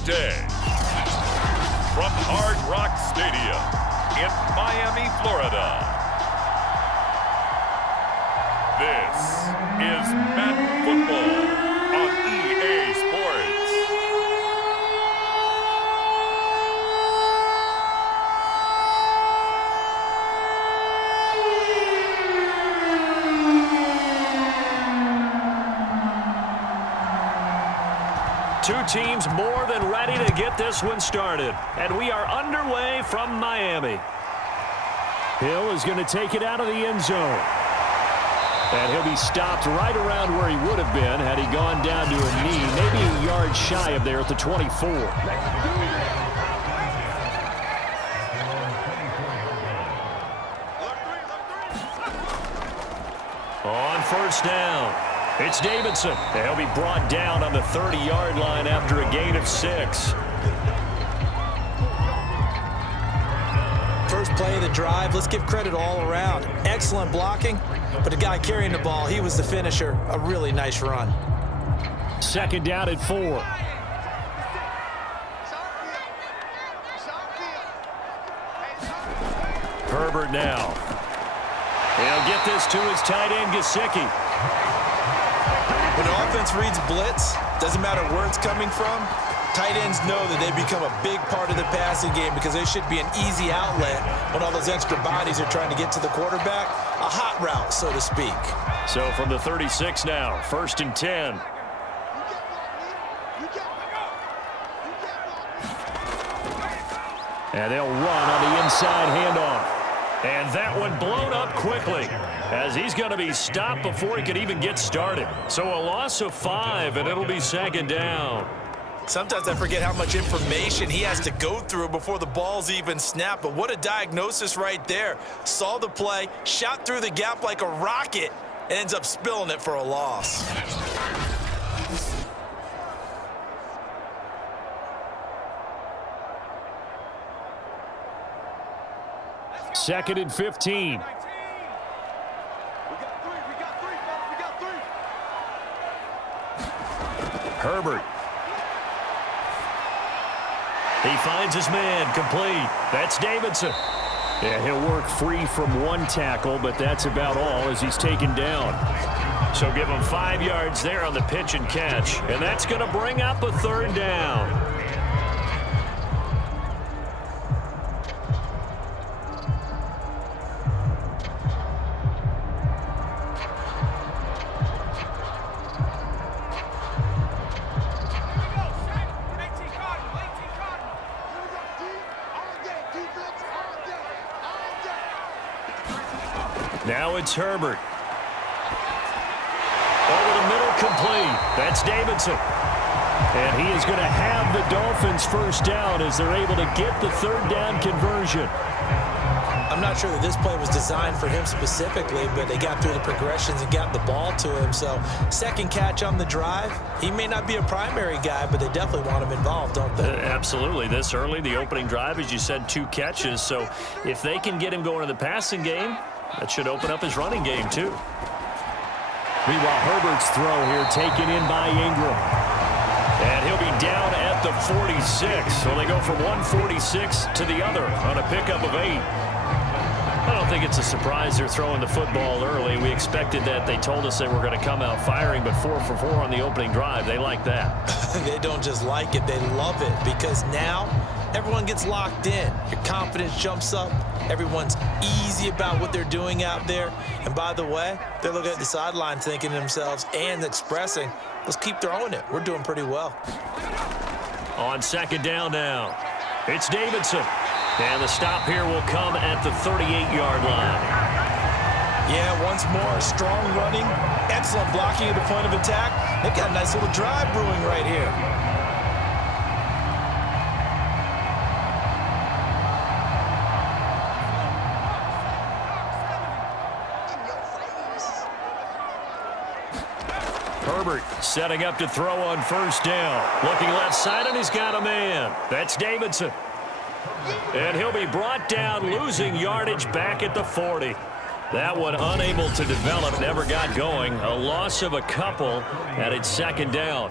Today, from Hard Rock Stadium in Miami, Florida, this is Madden Football on EA Sports. Two teams more than ready to get this one started. And we are underway from Miami. Hill is going to take it out of the end zone. And he'll be stopped right around where he would have been had he gone down to a knee, maybe a yard shy of there at the 24. On first down, it's Davidson. He'll be brought down on the 30-yard line after a gain of 6. First play of the drive, let's give credit all around. Excellent blocking, but the guy carrying the ball, he was the finisher. A really nice run. Second down at 4. Herbert now. He'll get this to his tight end, Gesicki. When the offense reads blitz, doesn't matter where it's coming from, tight ends know that they become a big part of the passing game because they should be an easy outlet when all those extra bodies are trying to get to the quarterback. A hot route, so to speak. So from the 36 now, 1st and 10. And they'll run on the inside handoff. And that one blown up quickly as he's going to be stopped before he could even get started. So a loss of 5, and it'll be 2nd down. Sometimes I forget how much information he has to go through before the ball's even snapped. But what a diagnosis right there. Saw the play, shot through the gap like a rocket, and ends up spilling it for a loss. Second and 15. Herbert. He finds his man, complete. That's Davidson. Yeah, he'll work free from one tackle, but that's about all as he's taken down. So give him 5 yards there on the pitch and catch, and that's going to bring up a 3rd down. Now it's Herbert. Over the middle, complete. That's Davidson. And he is going to have the Dolphins first down as they're able to get the 3rd down conversion. I'm not sure that this play was designed for him specifically, but they got through the progressions and got the ball to him. So, second catch on the drive. He may not be a primary guy, but they definitely want him involved, don't they? Absolutely. This early, the opening drive, as you said, 2 catches. So, if they can get him going in the passing game, that should open up his running game, too. Meanwhile, Herbert's throw here taken in by Ingram. And he'll be down at the 46. So they go from 146 to the other on a pickup of 8. I don't think it's a surprise they're throwing the football early. We expected that. They told us they were going to come out firing, but 4 for 4 on the opening drive. They like that. They don't just like it, they love it, because now everyone gets locked in. Your confidence jumps up. Everyone's easy about what they're doing out there. And by the way, they're looking at the sideline thinking to themselves and expressing, let's keep throwing it. We're doing pretty well. On 2nd down now, it's Davidson. And the stop here will come at the 38-yard line. Yeah, once more, strong running, excellent blocking at the point of attack. They've got a nice little drive brewing right here. Herbert setting up to throw on first down. Looking left side, and he's got a man. That's Davidson. And he'll be brought down, losing yardage back at the 40. That one unable to develop, never got going. A loss of a couple, and it's 2nd down.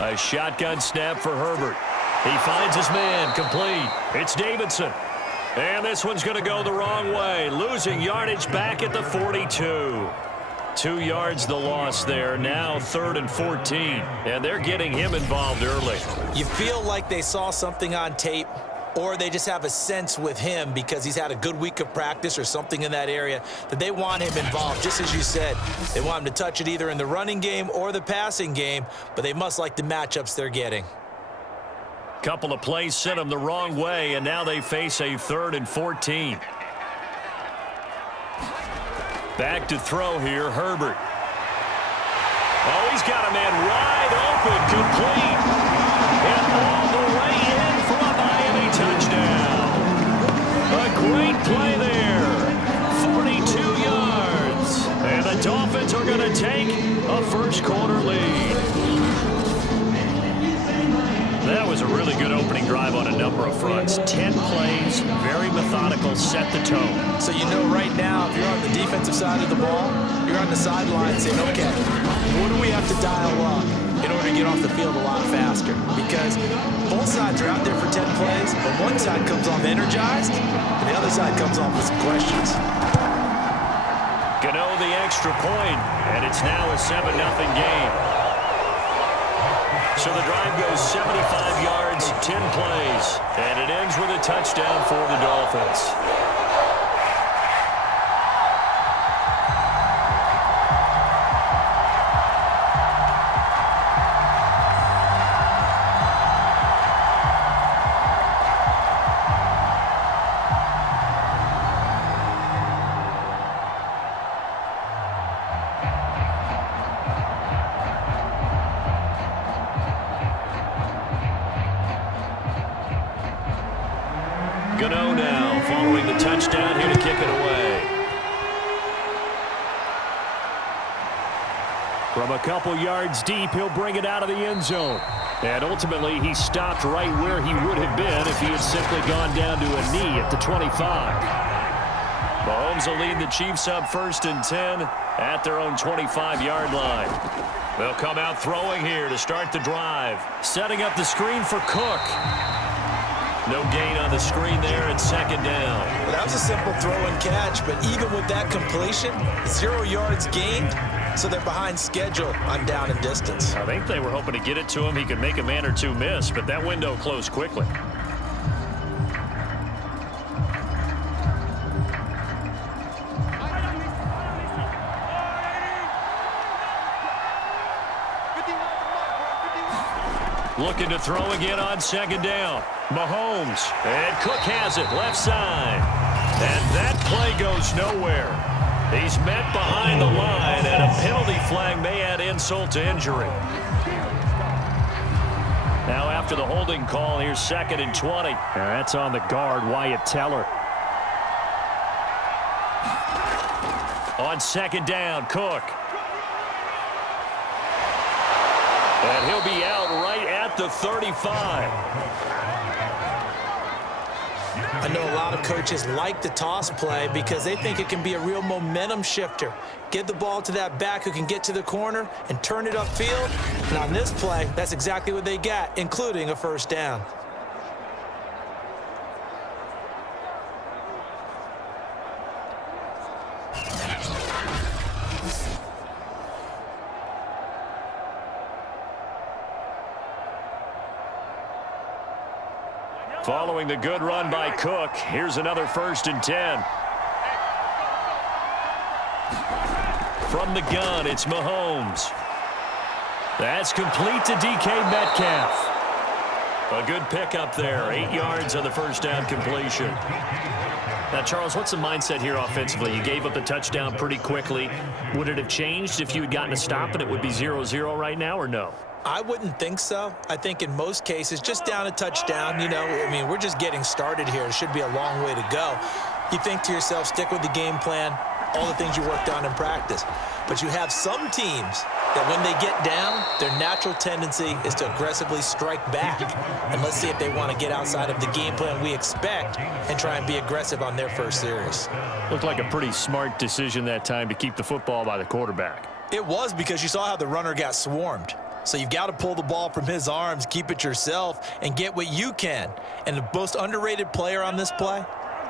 A shotgun snap for Herbert. He finds his man, complete. It's Davidson. And this one's going to go the wrong way, losing yardage back at the 42. 2 yards the loss there, now 3rd and 14. And they're getting him involved early. You feel like they saw something on tape, or they just have a sense with him because he's had a good week of practice or something in that area that they want him involved. Just as you said, they want him to touch it either in the running game or the passing game, but they must like the matchups they're getting. Couple of plays sent them the wrong way, and now they face a 3rd and 14. Back to throw here, Herbert. Oh, he's got a man wide open, complete. And all the way in for a Miami touchdown. A great play there. 42 yards. And the Dolphins are going to take a first-quarter lead. That was a really good opening drive on a number of fronts. 10 plays, very methodical, set the tone. So you know right now, if you're on the defensive side of the ball, you're on the sideline saying, okay, what do we have to dial up in order to get off the field a lot faster? Because both sides are out there for 10 plays, but one side comes off energized, and the other side comes off with some questions. Gano the extra point, and it's now a 7-0 game. So the drive goes 75 yards, 10 plays, and it ends with a touchdown for the Dolphins. Gano now following the touchdown here to kick it away. From a couple yards deep, he'll bring it out of the end zone. And ultimately, he stopped right where he would have been if he had simply gone down to a knee at the 25. Mahomes will lead the Chiefs up 1st and 10 at their own 25-yard line. They'll come out throwing here to start the drive. Setting up the screen for Cook. No gain on the screen there at 2nd down. Well, that was a simple throw and catch, but even with that completion, 0 yards gained, so they're behind schedule on down and distance. I think they were hoping to get it to him. He could make a man or two miss, but that window closed quickly. Looking to throw again on 2nd down. Mahomes, and Cook has it, left side. And that play goes nowhere. He's met behind the line, and a penalty flag may add insult to injury. Now after the holding call, here's 2nd and 20. And that's on the guard, Wyatt Teller. On 2nd down, Cook. And he'll be out right at the 35. I know a lot of coaches like the toss play because they think it can be a real momentum shifter. Get the ball to that back who can get to the corner and turn it upfield. And on this play, that's exactly what they got, including a 1st down. Following the good run by Cook, here's another 1st and 10. From the gun, it's Mahomes. That's complete to DK Metcalf. A good pickup there, 8 yards on the 1st down completion. Now, Charles, what's the mindset here offensively? You gave up the touchdown pretty quickly. Would it have changed if you had gotten a stop and it would be 0-0 right now, or no? I wouldn't think so. I think in most cases, just down a touchdown, you know, I mean, we're just getting started here. It should be a long way to go. You think to yourself, stick with the game plan, all the things you worked on in practice. But you have some teams that when they get down, their natural tendency is to aggressively strike back. And let's see if they want to get outside of the game plan we expect and try and be aggressive on their first series. Looked like a pretty smart decision that time to keep the football by the quarterback. It was, because you saw how the runner got swarmed. So you've got to pull the ball from his arms, keep it yourself, and get what you can. And the most underrated player on this play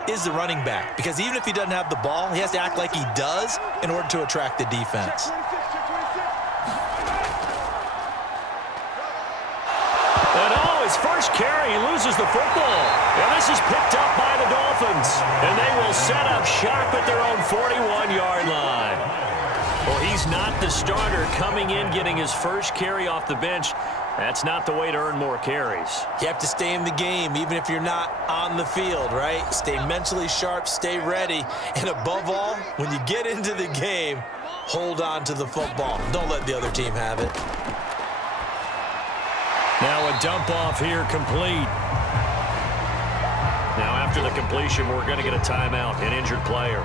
is the running back, because even if he doesn't have the ball, he has to act like he does in order to attract the defense. And his first carry, he loses the football. And this is picked up by the Dolphins. And they will set up shop at their own 41-yard line. Well, he's not the starter coming in, getting his first carry off the bench. That's not the way to earn more carries. You have to stay in the game, even if you're not on the field, right? Stay mentally sharp, stay ready. And above all, when you get into the game, hold on to the football. Don't let the other team have it. Now a dump off here, complete. Now after the completion, we're going to get a timeout, an injured player.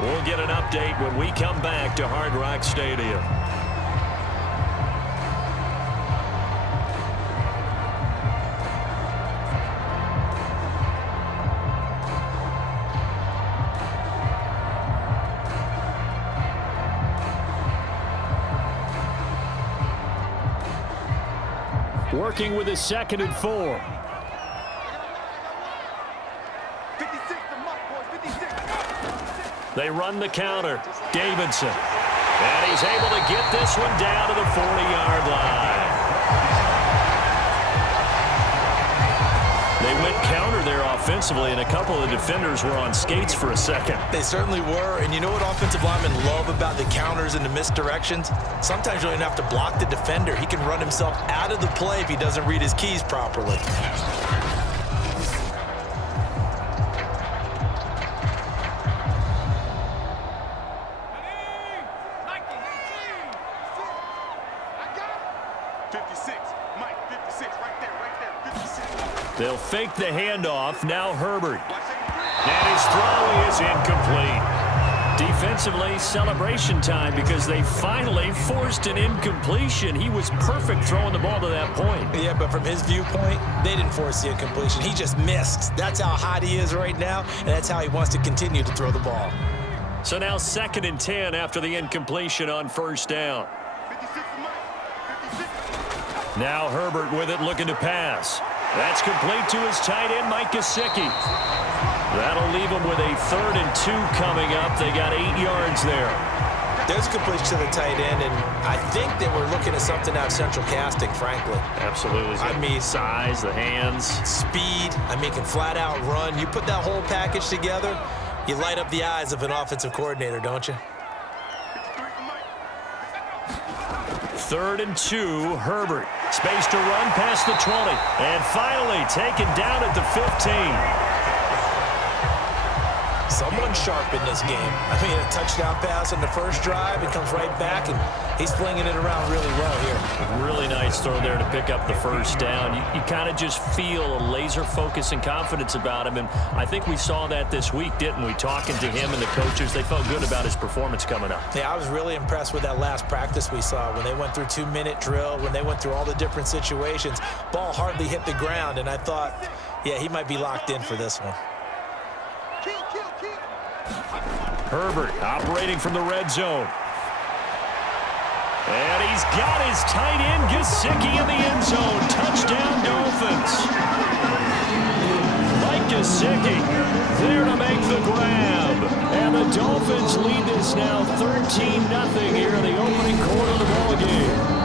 We'll get an update when we come back to Hard Rock Stadium. Working with a 2nd and 4. 56, the mark, boys, 56. They run the counter. Davidson. And he's able to get this one down to the 40-yard line. They went counter there offensively, and a couple of defenders were on skates for a second. They certainly were, and you know what offensive linemen love about the counters and the misdirections? Sometimes you don't even have to block the defender. He can run himself out of the play if he doesn't read his keys properly. They'll fake the handoff. Now Herbert. And his throw is incomplete. Defensively, celebration time, because they finally forced an incompletion. He was perfect throwing the ball to that point. Yeah, but from his viewpoint, they didn't force the incompletion. He just missed. That's how hot he is right now, and that's how he wants to continue to throw the ball. So now 2nd and 10 after the incompletion on 1st down. Now Herbert with it, looking to pass. That's complete to his tight end, Mike Gesicki. That'll leave him with a 3rd and 2 coming up. They got 8 yards there. There's a completion to the tight end, and I think that we're looking at something out of central casting, frankly. Absolutely. I mean, size, the hands. Speed. I mean, can flat out run. You put that whole package together, you light up the eyes of an offensive coordinator, don't you? 3rd and 2, Herbert. Space to run past the 20. And finally taken down at the 15. Someone sharp in this game. I mean, a touchdown pass on the first drive, and comes right back, and he's flinging it around really well here. Really nice throw there to pick up the 1st down. You kind of just feel a laser focus and confidence about him, and I think we saw that this week, didn't we? Talking to him and the coaches, they felt good about his performance coming up. Yeah, I was really impressed with that last practice we saw when they went through 2-minute drill, when they went through all the different situations. Ball hardly hit the ground, and I thought, yeah, he might be locked in for this one. Herbert operating from the red zone. And he's got his tight end, Gesicki, in the end zone. Touchdown, Dolphins. Mike Gesicki there to make the grab. And the Dolphins lead this now 13-0 here in the opening quarter of the ballgame.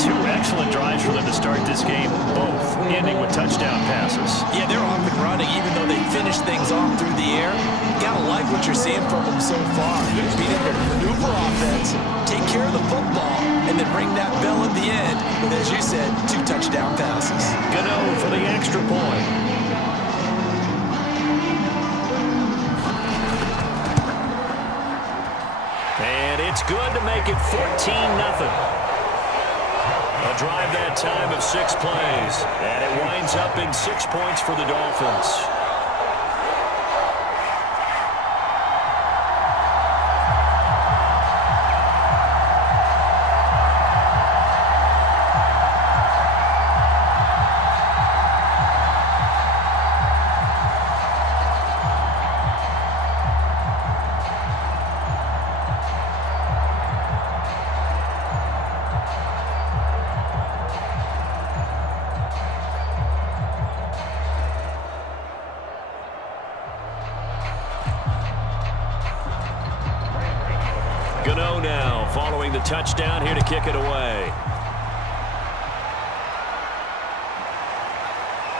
2 excellent drives for them to start this game, both ending with touchdown passes. Yeah, they're off and running, even though they finished things off through the air. Gotta like what you're seeing from them so far. Being able to maneuver offense, take care of the football, and then ring that bell at the end with, as you said, 2 touchdown passes. Gano for the extra point. And it's good to make it 14-0. A drive that time of 6 plays, and it winds up in 6 points for the Dolphins. throwing the touchdown here to kick it away.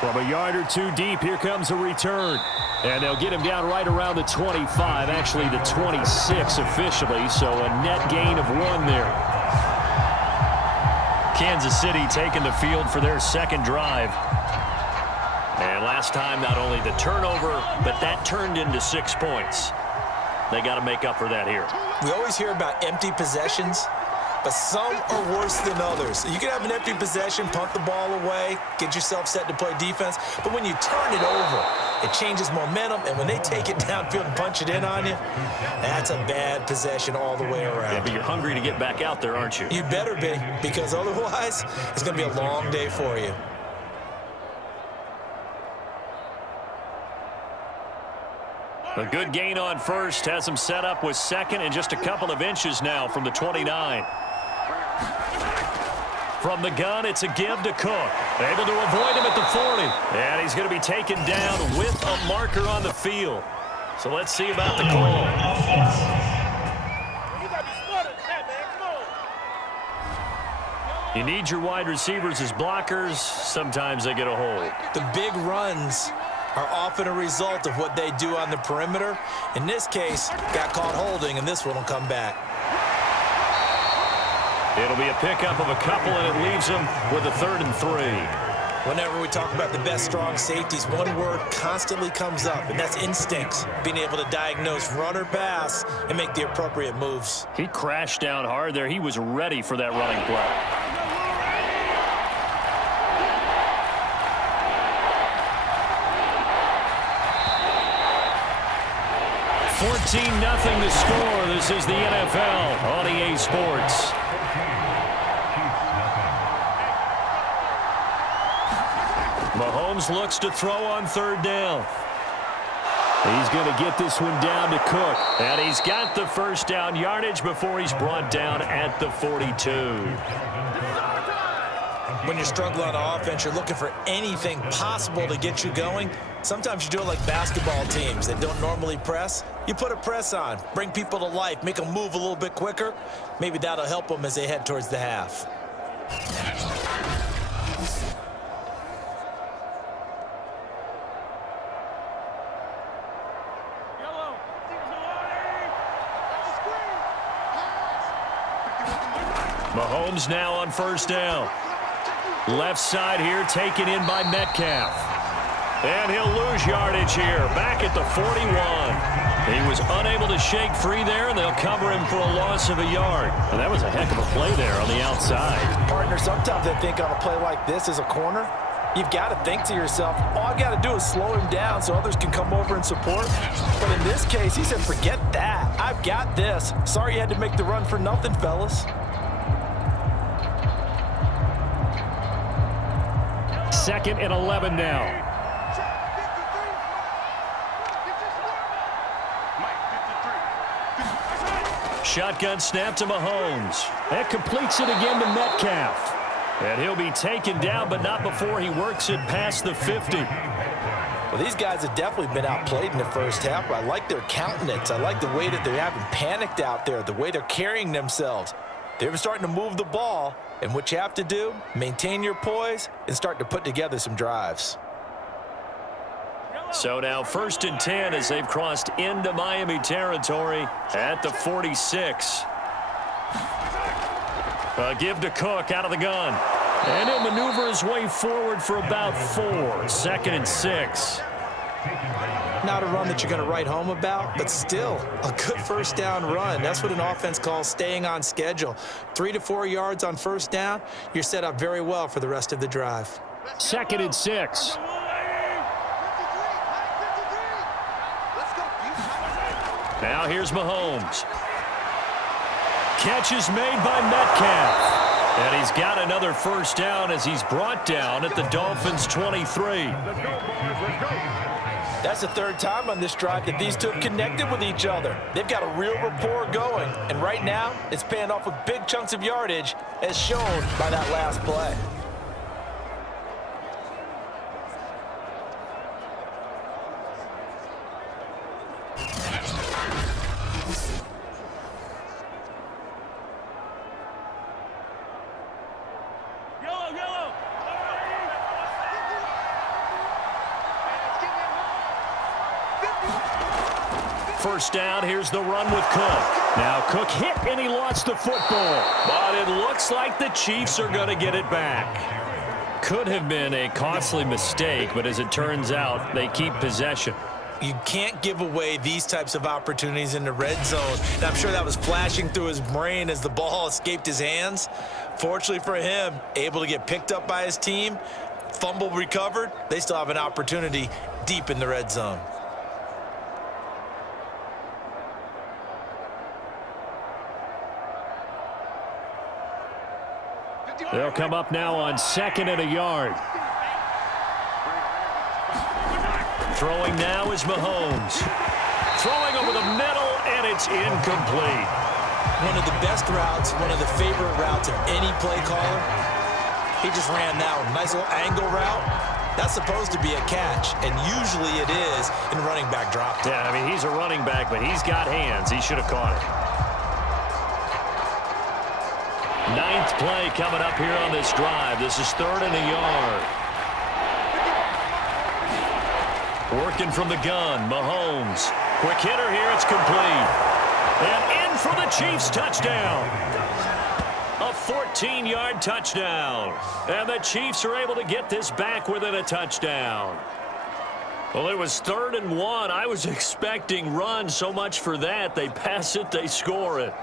From a yard or two deep, here comes a return. And they'll get him down right around the 25, actually the 26 officially, so a net gain of 1 there. Kansas City taking the field for their second drive. And last time, not only the turnover, but that turned into 6 points. They got to make up for that here. We always hear about empty possessions, but some are worse than others. You can have an empty possession, punt the ball away, get yourself set to play defense, but when you turn it over, it changes momentum, and when they take it downfield and punch it in on you, that's a bad possession all the way around. Yeah, but you're hungry to get back out there, aren't you? You better be, because otherwise, it's going to be a long day for you. A good gain on first has him set up with second and just a couple of inches now from the 29. From the gun, it's a give to Cook. Able to avoid him at the 40. And he's going to be taken down with a marker on the field. So let's see about the call. You need your wide receivers as blockers. Sometimes they get a hold. The big runs are often a result of what they do on the perimeter. In this case, got caught holding, and this one will come back. It'll be a pickup of a couple, and it leaves them with a 3rd and 3. Whenever we talk about the best strong safeties, one word constantly comes up, and that's instincts. Being able to diagnose run or pass and make the appropriate moves. He crashed down hard there. He was ready for that running play. 14-0 the score. This is the NFL on EA Sports. Mahomes looks to throw on 3rd down. He's going to get this one down to Cook. And he's got the first down yardage before he's brought down at the 42. When you're struggling on offense, you're looking for anything possible to get you going. Sometimes you do it like basketball teams that don't normally press. You put a press on, bring people to life, make them move a little bit quicker. Maybe that'll help them as they head towards the half. Mahomes now on 1st down. Left side here taken in by Metcalf. And he'll lose yardage here, back at the 41. He was unable to shake free there, and they'll cover him for a loss of a yard. And that was a heck of a play there on the outside. Partner, sometimes I think on a play like this as a corner, you've got to think to yourself, all I've got to do is slow him down so others can come over and support. But in this case, he said, forget that. I've got this. Sorry you had to make the run for nothing, fellas. 2nd and 11 now. Shotgun snap to Mahomes. That completes it again to Metcalf. And he'll be taken down, but not before he works it past the 50. Well, these guys have definitely been outplayed in the first half, but I like their countenance. I like the way that they haven't panicked out there, the way they're carrying themselves. They're starting to move the ball, and what you have to do, maintain your poise and start to put together some drives. So now 1st and 10 as they've crossed into Miami territory at the 46. A give to Cook out of the gun. And he'll maneuver his way forward for about 4. 2nd and 6. Not a run that you're going to write home about, but still a good 1st down run. That's what an offense calls staying on schedule. 3 to 4 yards on 1st down, you're set up very well for the rest of the drive. 2nd and 6. Now here's Mahomes. Catch is made by Metcalf. And he's got another 1st down as he's brought down at the Dolphins' 23. That's the 3rd time on this drive that these two have connected with each other. They've got a real rapport going, and right now it's paying off with big chunks of yardage as shown by that last play. First down, here's the run with Cook. Now Cook hit and he lost the football. But it looks like the Chiefs are going to get it back. Could have been a costly mistake, but as it turns out, they keep possession. You can't give away these types of opportunities in the red zone. And I'm sure that was flashing through his brain as the ball escaped his hands. Fortunately for him, able to get picked up by his team, fumble recovered. They still have an opportunity deep in the red zone. They'll come up now on 2nd and a yard. Throwing now is Mahomes. Throwing over the middle, and it's incomplete. One of the best routes, one of the favorite routes of any play caller. He just ran that one. Nice little angle route. That's supposed to be a catch, and usually it is in running back drop. Yeah, I mean, he's a running back, but he's got hands. He should have caught it. 9th play coming up here on this drive. This is 3rd and a yard. Working from the gun, Mahomes. Quick hitter here, it's complete. And in for the Chiefs touchdown. A 14-yard touchdown. And the Chiefs are able to get this back within a touchdown. Well, it was 3rd and 1. I was expecting run, so much for that. They pass it, they score it.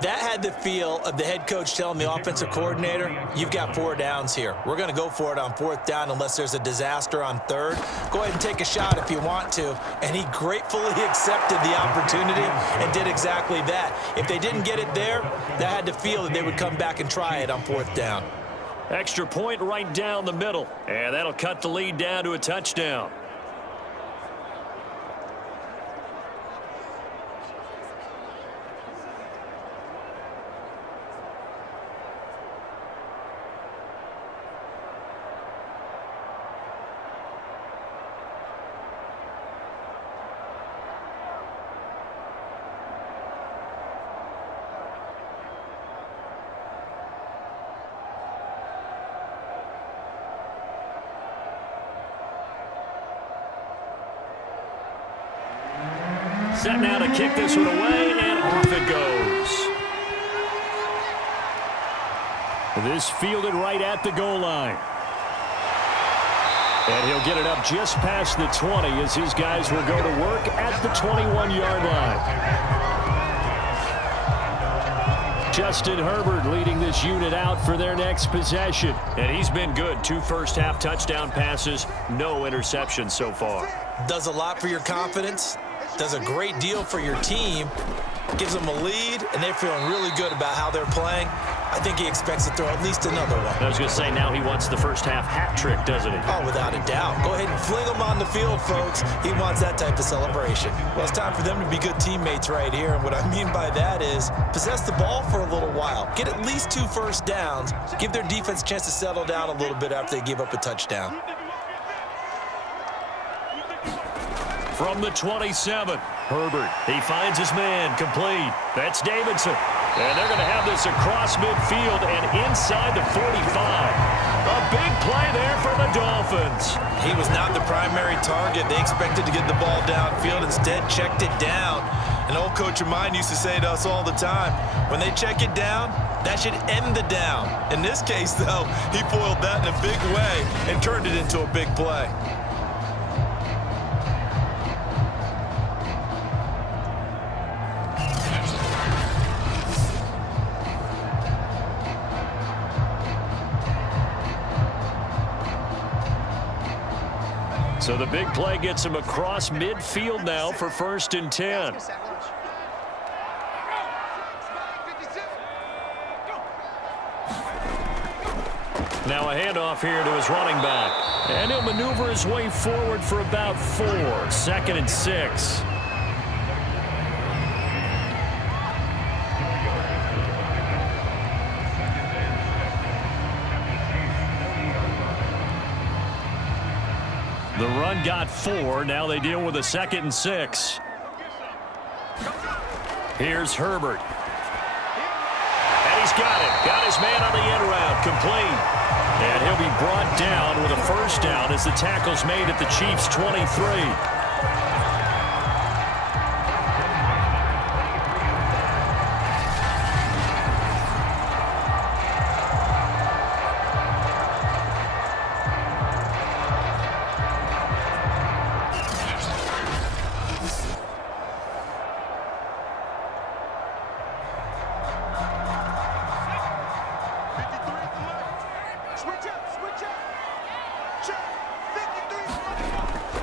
That had the feel of the head coach telling the offensive coordinator, you've got 4 downs here. We're going to go for it on 4th down unless there's a disaster on 3rd. Go ahead and take a shot if you want to. And he gratefully accepted the opportunity and did exactly that. If they didn't get it there, that had the feel that they would come back and try it on 4th down. Extra point right down the middle. And that'll cut the lead down to a touchdown. Set now to kick this one away, and off it goes. This fielded right at the goal line. And he'll get it up just past the 20 as his guys will go to work at the 21-yard line. Justin Herbert leading this unit out for their next possession. And he's been good. 2 first-half touchdown passes, no interceptions so far. Does a lot for your confidence. Does a great deal for your team, gives them a lead, and they're feeling really good about how they're playing. I think he expects to throw at least another one. I was going to say, now he wants the first half hat trick, doesn't he? Oh, without a doubt. Go ahead and fling him on the field, folks. He wants that type of celebration. Well, it's time for them to be good teammates right here, and what I mean by that is possess the ball for a little while. Get at least 2 first downs. Give their defense a chance to settle down a little bit after they give up a touchdown. From the 27, Herbert. He finds his man, complete. That's Davidson. And they're going to have this across midfield and inside the 45. A big play there for the Dolphins. He was not the primary target. They expected to get the ball downfield. Instead, checked it down. An old coach of mine used to say to us all the time, when they check it down, that should end the down. In this case, though, he foiled that in a big way and turned it into a big play. So the big play gets him across midfield now for 1st and 10. Now a handoff here to his running back. And he'll maneuver his way forward for about 4. 2nd and 6. The run got 4. Now they deal with a 2nd and 6. Here's Herbert. And he's got it. Got his man on the end route. Complete. And he'll be brought down with a first down as the tackle's made at the Chiefs' 23.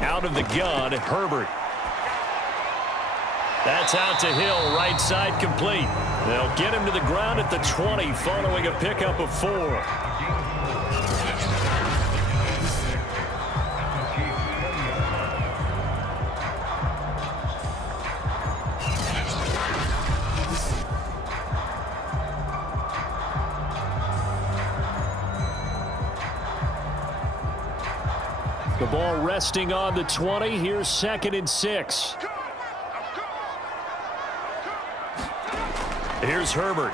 Out of the gun, Herbert. That's out to Hill, right side complete. They'll get him to the ground at the 20 following a pickup of 4. The ball resting on the 20. Here's 2nd and 6. Here's Herbert.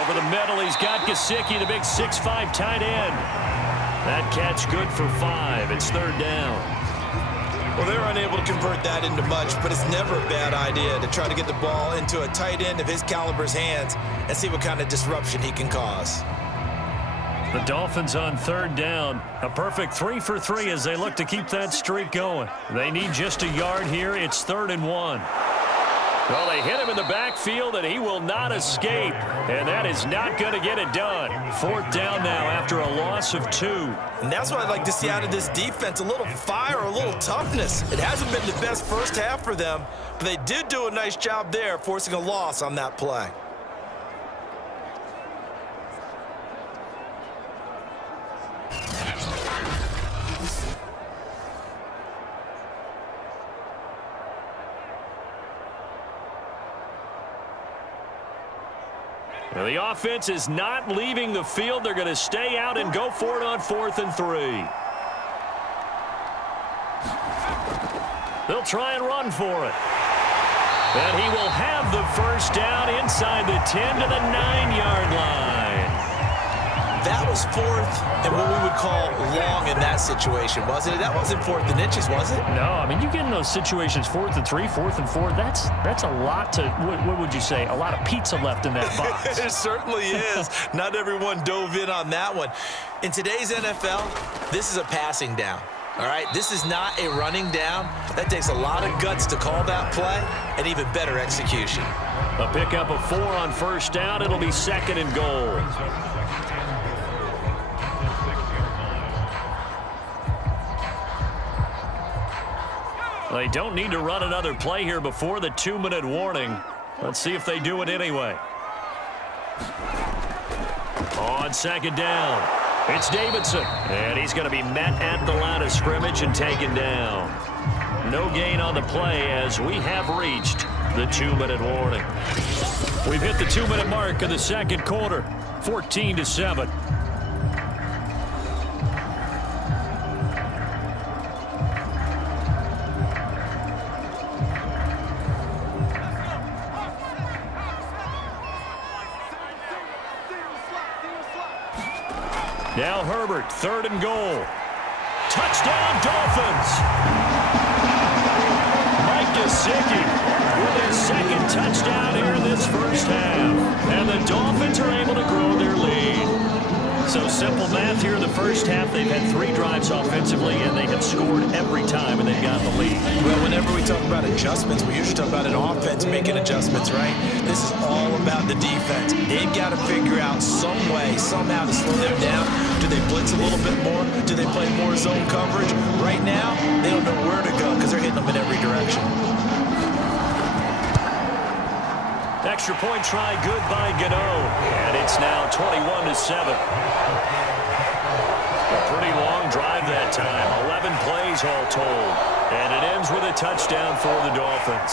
Over the middle, he's got Gesicki, the big 6'5" tight end. That catch good for 5. It's 3rd down. Well, they're unable to convert that into much, but it's never a bad idea to try to get the ball into a tight end of his caliber's hands and see what kind of disruption he can cause. The Dolphins on 3rd down. A perfect 3 for 3 as they look to keep that streak going. They need just a yard here. It's 3rd and 1. Well, they hit him in the backfield, and he will not escape. And that is not going to get it done. 4th down now after a loss of 2. And that's what I'd like to see out of this defense, a little fire, a little toughness. It hasn't been the best first half for them, but they did do a nice job there forcing a loss on that play. Well, the offense is not leaving the field. They're going to stay out and go for it on 4th and 3. They'll try and run for it. And he will have the 1st down inside the 10 to the 9-yard line. That was 4th and what we would call long in that situation, wasn't it? That wasn't 4th and inches, was it? No, I mean, you get in those situations 4th and 3, 4th and 4. That's a lot to, what would you say, a lot of pizza left in that box. It certainly is. Not everyone dove in on that one. In today's NFL, this is a passing down. All right, this is not a running down. That takes a lot of guts to call that play and even better execution. A pickup of 4 on 1st down. It'll be 2nd and goal. They don't need to run another play here before the 2-minute warning. Let's see if they do it anyway. On 2nd down, it's Davidson. And he's going to be met at the line of scrimmage and taken down. No gain on the play as we have reached the 2-minute warning. We've hit the 2-minute mark of the 2nd quarter, 14-7. Now Herbert, 3rd and goal. Touchdown, Dolphins! Mike Gesicki with his 2nd touchdown here in this 1st half. And the Dolphins are able to grow their lead. So simple math here in the 1st half. They've had 3 drives offensively, and they have scored every time, and they've got the lead. Well, whenever we talk about adjustments, we usually talk about an offense making adjustments, right? This is all about the defense. They've got to figure out some way, somehow to slow them down. Do they blitz a little bit more? Do they play more zone coverage? Right now, they don't know where to go because they're hitting them in every direction. Extra point try good by Gano, and it's now 21-7. A pretty long drive that time, 11 plays all told, and it ends with a touchdown for the Dolphins.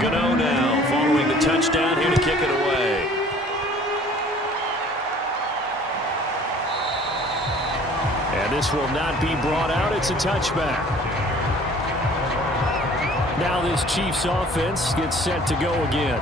Gano now following the touchdown here to kick it away. And this will not be brought out. It's a touchback. Now this Chiefs offense gets set to go again.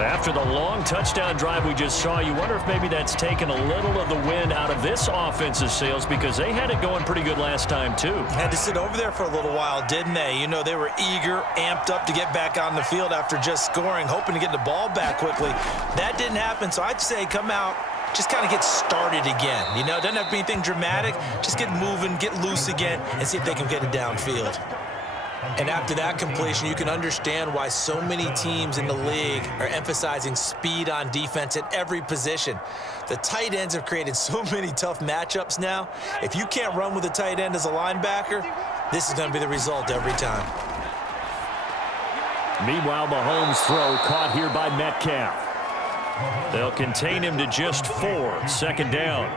After the long touchdown drive we just saw, you wonder if maybe that's taken a little of the wind out of this offense's sails because they had it going pretty good last time, too. Had to sit over there for a little while, didn't they? You know, they were eager, amped up to get back on the field after just scoring, hoping to get the ball back quickly. That didn't happen, so I'd say come out, just kind of get started again. You know, doesn't have to be anything dramatic. Just get moving, get loose again, and see if they can get it downfield. And after that completion, you can understand why so many teams in the league are emphasizing speed on defense at every position. The tight ends have created so many tough matchups now. If you can't run with a tight end as a linebacker, this is going to be the result every time. Meanwhile, Mahomes' throw caught here by Metcalf. They'll contain him to just 4, second down.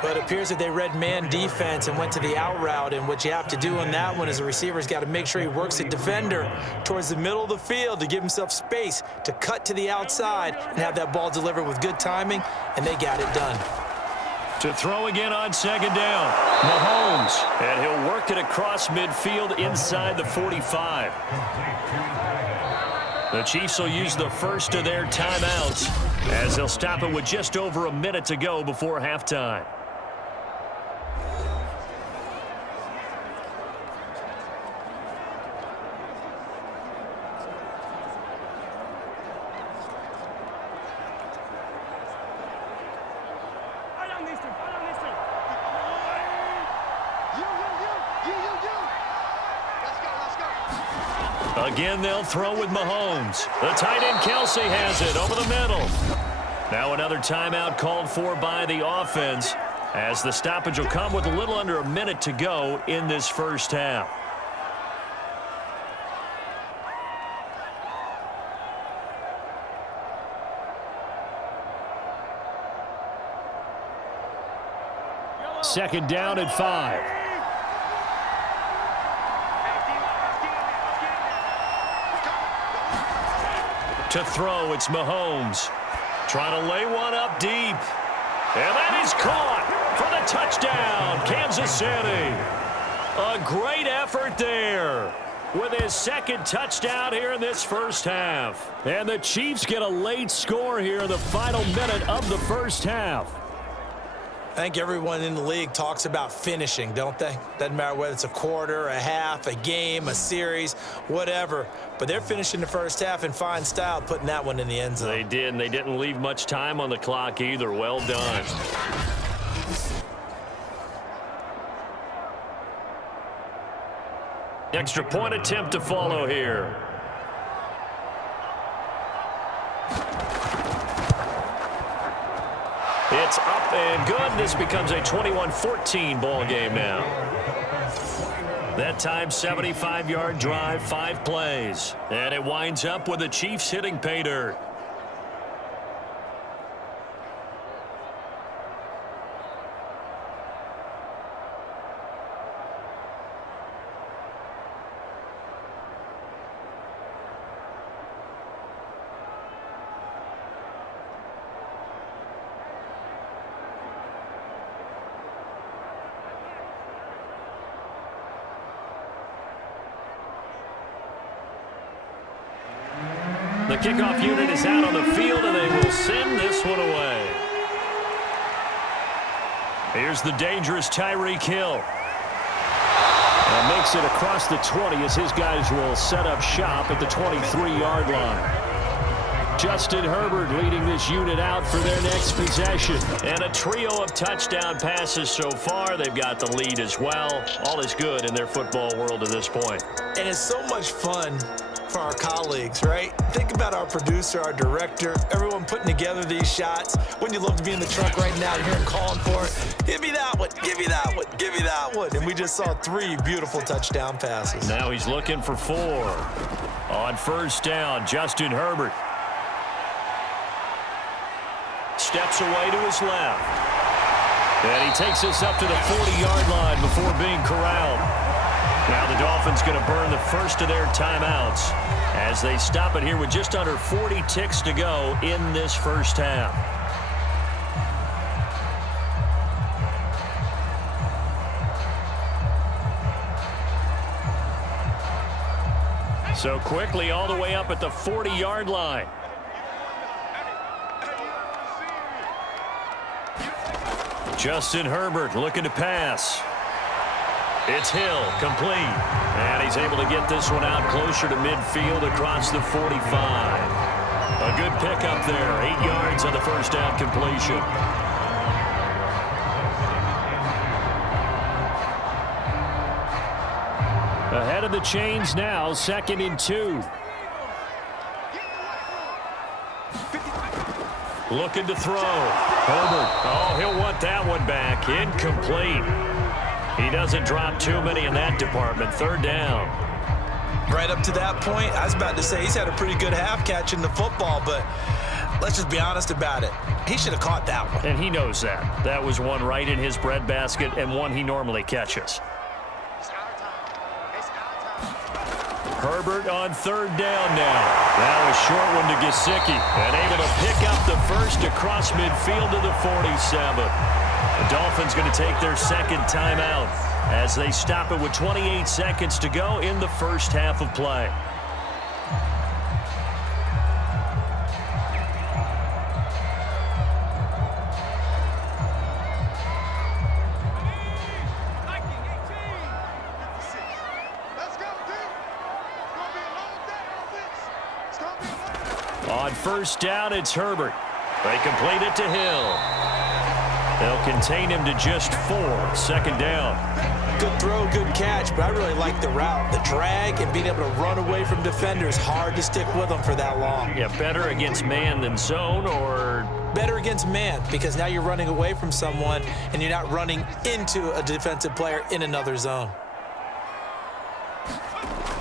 But it appears that they read man defense and went to the out route, and what you have to do on that one is the receiver's got to make sure he works the defender towards the middle of the field to give himself space to cut to the outside and have that ball delivered with good timing, and they got it done. To throw again on second down, Mahomes, and he'll work it across midfield inside the 45. The Chiefs will use the first of their timeouts as they'll stop it with just over a minute to go before halftime. Again, they'll throw with Mahomes. The tight end, Kelsey, has it over the middle. Now another timeout called for by the offense as the stoppage will come with a little under a minute to go in this first half. Second down at 5. To throw, it's Mahomes. Trying to lay one up deep. And that is caught for the touchdown, Kansas City. A great effort there with his second touchdown here in this first half. And the Chiefs get a late score here in the final minute of the first half. I think everyone in the league talks about finishing, don't they? Doesn't matter whether it's a quarter, a half, a game, a series, whatever. But they're finishing the first half in fine style, putting that one in the end zone. They did, and they didn't leave much time on the clock either. Well done. Extra point attempt to follow here. It's up and good. This becomes a 21-14 ball game now. That time, 75-yard drive, 5 plays. And it winds up with the Chiefs hitting pay dirt. The kickoff unit is out on the field, and they will send this one away. Here's the dangerous Tyreek Hill. And makes it across the 20 as his guys will set up shop at the 23-yard line. Justin Herbert leading this unit out for their next possession. And a trio of touchdown passes so far. They've got the lead as well. All is good in their football world at this point. And it's so much fun for our colleagues, right? Think about our producer, our director, everyone putting together these shots. Wouldn't you love to be in the truck right now and hear him calling for it? Give me that one, give me that one, give me that one. And we just saw 3 beautiful touchdown passes. Now he's looking for 4. On first down, Justin Herbert. Steps away to his left. And he takes us up to the 40-yard line before being corralled. Now the Dolphins going to burn the first of their timeouts as they stop it here with just under 40 ticks to go in this first half. So quickly all the way up at the 40-yard line. Justin Herbert looking to pass. It's Hill, complete. And he's able to get this one out closer to midfield across the 45. A good pickup there, 8 yards on the first down completion. Ahead of the chains now, 2nd and 2. Looking to throw. Herbert. Oh, he'll want that one back. Incomplete. He doesn't drop too many in that department. 3rd down. Right up to that point, I was about to say he's had a pretty good half catching the football, but let's just be honest about it. He should have caught that one. And he knows that. That was one right in his breadbasket and one he normally catches. Herbert on 3rd down now. That was short one to Gesicki. And able to pick up the first across midfield to the 47. The Dolphins going to take their 2nd timeout as they stop it with 28 seconds to go in the first half of play. On 1st down, it's Herbert. They complete it to Hill. They'll contain him to just 4. 2nd down. Good throw, good catch, but I really like the route. The drag and being able to run away from defenders, hard to stick with them for that long. Yeah, better against man than zone, or? Better against man, because now you're running away from someone and you're not running into a defensive player in another zone.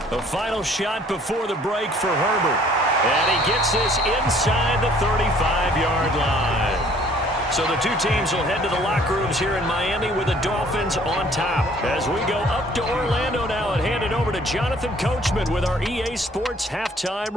The final shot before the break for Herbert. And he gets this inside the 35-yard line. So the two teams will head to the locker rooms here in Miami with the Dolphins on top. As we go up to Orlando now and hand it over to Jonathan Coachman with our EA Sports halftime.